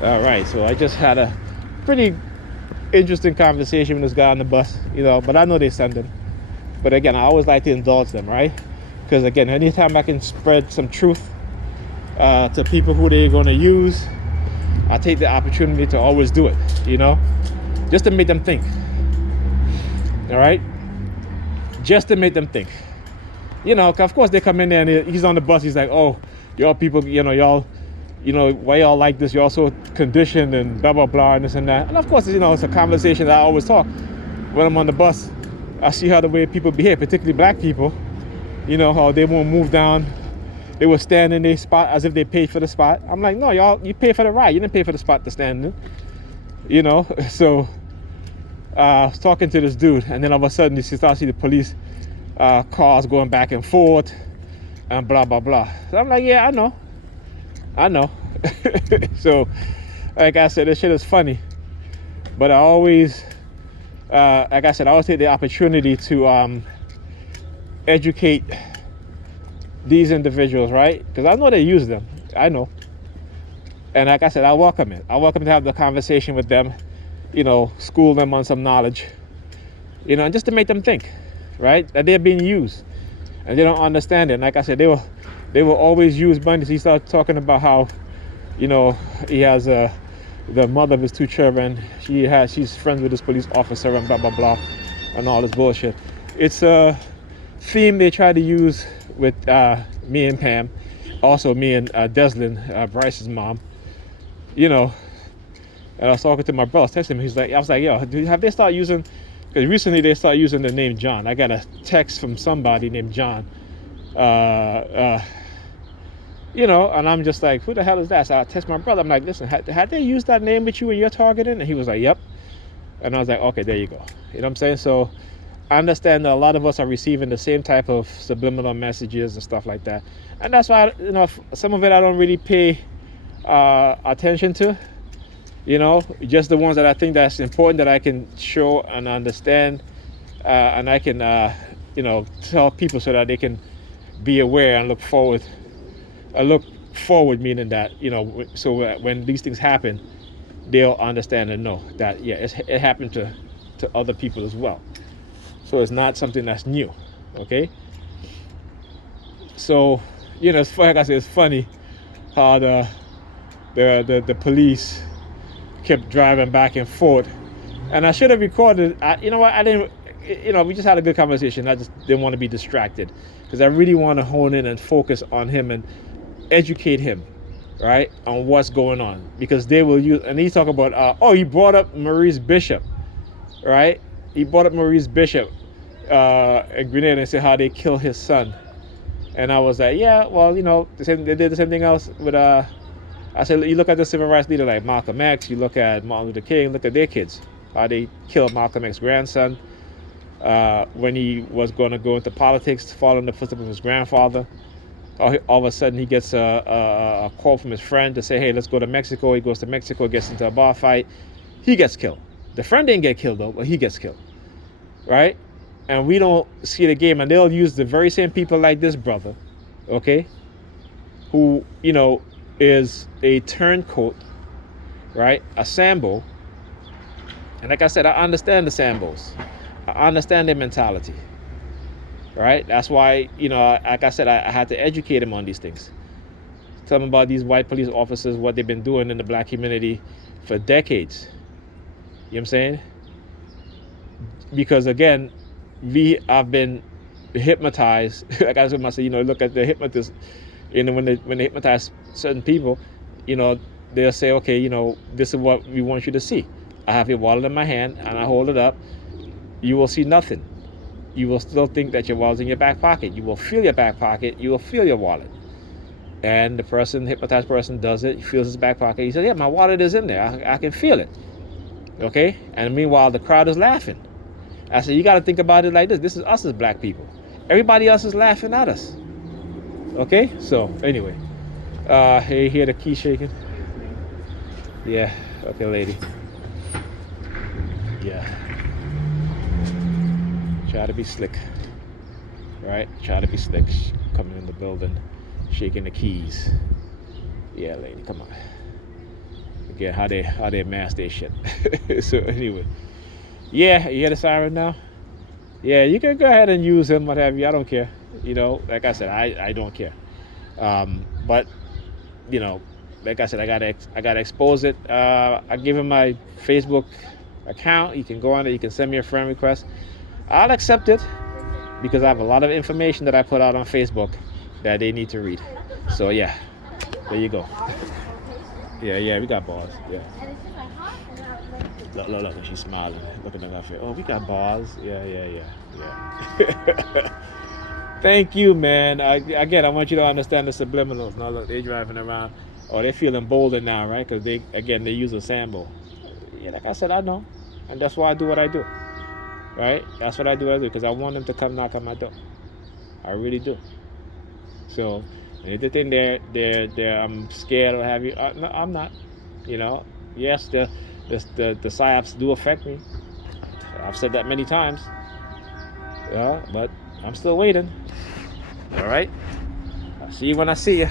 All right, so I just had a pretty interesting conversation with this guy on the bus, but I know they send them. But again, I always like to indulge them, right? Because again, anytime I can spread some truth to people who they're going to use, I take the opportunity to always do it, just to make them think. All right? Just to make them think. 'Cause of course they come in there and he's on the bus. He's like, oh, y'all people, y'all, why y'all like this? Y'all so conditioned and blah, blah, blah, and this and that. And of course, it's a conversation that I always talk when I'm on the bus. I see how the way people behave, particularly black people, how they won't move down. They will stand in their spot as if they paid for the spot. I'm like, no, y'all, you pay for the ride. You didn't pay for the spot to stand in, So I was talking to this dude, and then all of a sudden you start to see the police cars going back and forth and blah, blah, blah. So I'm like, yeah, I know. So, like I said, this shit is funny. But I always, like I said, I always take the opportunity to educate these individuals, right? Because I know they use them. I know. And like I said, I welcome it. I welcome to have the conversation with them, school them on some knowledge, and just to make them think, right? That they're being used and they don't understand it. And like I said, they will always use bunnies. He started talking about how, he has the mother of his two children. She's friends with this police officer and blah, blah, blah, and all this bullshit. It's a theme they try to use with me and Pam, also me and Deslin, Bryce's mom, And I was talking to my brother, texting him. I was like, yo, have they started using? Because recently they started using the name John. I got a text from somebody named John, and I'm just like, who the hell is that? So I text my brother. I'm like, listen, had they used that name with you when you're targeting? And he was like, yep. And I was like, okay, there you go. You know what I'm saying? So I understand that a lot of us are receiving the same type of subliminal messages and stuff like that. And that's why, some of it I don't really pay attention to, just the ones that I think that's important that I can show and understand, and I can, tell people so that they can be aware and look forward. Look forward meaning that, so when these things happen, they'll understand and know that, yeah, it happened to other people as well. So it's not something that's new, okay? So, it's funny, like I said, it's funny how the police kept driving back and forth. And I should have recorded, you know what, I didn't, we just had a good conversation. I just didn't want to be distracted because I really want to hone in and focus on him and educate him, right, on what's going on. Because they will use, and he talk about, he brought up Maurice Bishop, right? He brought up Maurice Bishop in Grenada and said how they killed his son. And I was like, yeah, well, they did the same thing else with, I said, you look at the civil rights leader like Malcolm X, you look at Martin Luther King, look at their kids. How they killed Malcolm X's grandson when he was going to go into politics, following the footsteps of his grandfather. All of a sudden, he gets a call from his friend to say, hey, let's go to Mexico. He goes to Mexico, gets into a bar fight. He gets killed. The friend didn't get killed, though, but he gets killed, right? And we don't see the game. And they'll use the very same people like this brother, okay, who, is a turncoat, right, a Sambo. And like I said, I understand the Sambos. I understand their mentality, right? That's why, like I said, I had to educate him on these things. Tell him about these white police officers, what they've been doing in the black community for decades. You know what I'm saying? Because again, we have been hypnotized. Like I was say, look at the hypnotist. When they hypnotize certain people, they'll say, okay, this is what we want you to see. I have your wallet in my hand and I hold it up. You will see nothing. You will still think that your wallet's in your back pocket. You will feel your back pocket. You will feel your wallet. And the hypnotized person does it. He feels his back pocket. He says, yeah, my wallet is in there. I can feel it. Okay? And meanwhile, the crowd is laughing. I said, you got to think about it like this. This is us as black people. Everybody else is laughing at us. Okay? So, anyway. You hear the key shaking? Yeah. Okay, lady. Yeah. Try to be slick. Right? Try to be slick. Coming in the building, shaking the keys. Yeah, lady, come on. Again, how they mask their shit. So anyway, yeah, you hear the siren now? Yeah, you can go ahead and use him, what have you. I don't care. Like I said, I don't care. But like I said, I gotta expose it. I give him my Facebook account. You can go on there. You can send me a friend request. I'll accept it because I have a lot of information that I put out on Facebook that they need to read. So yeah, there you go. Yeah, we got bars. Yeah. Look, she's smiling, looking at her face. Oh, we got bars. Yeah. Thank you, man. Again, I want you to understand the subliminals. Now look, they're driving around. Oh, they're feeling bolder now, right? Because they use a sample. Yeah, like I said, I know, and that's why I do what I do. Right? That's what I do. Because I want them to come knock on my door. I really do. So, if they think they're I'm scared or have you, no, I'm not. Yes, the psyops do affect me. I've said that many times. But I'm still waiting. All right. I'll see you when I see you.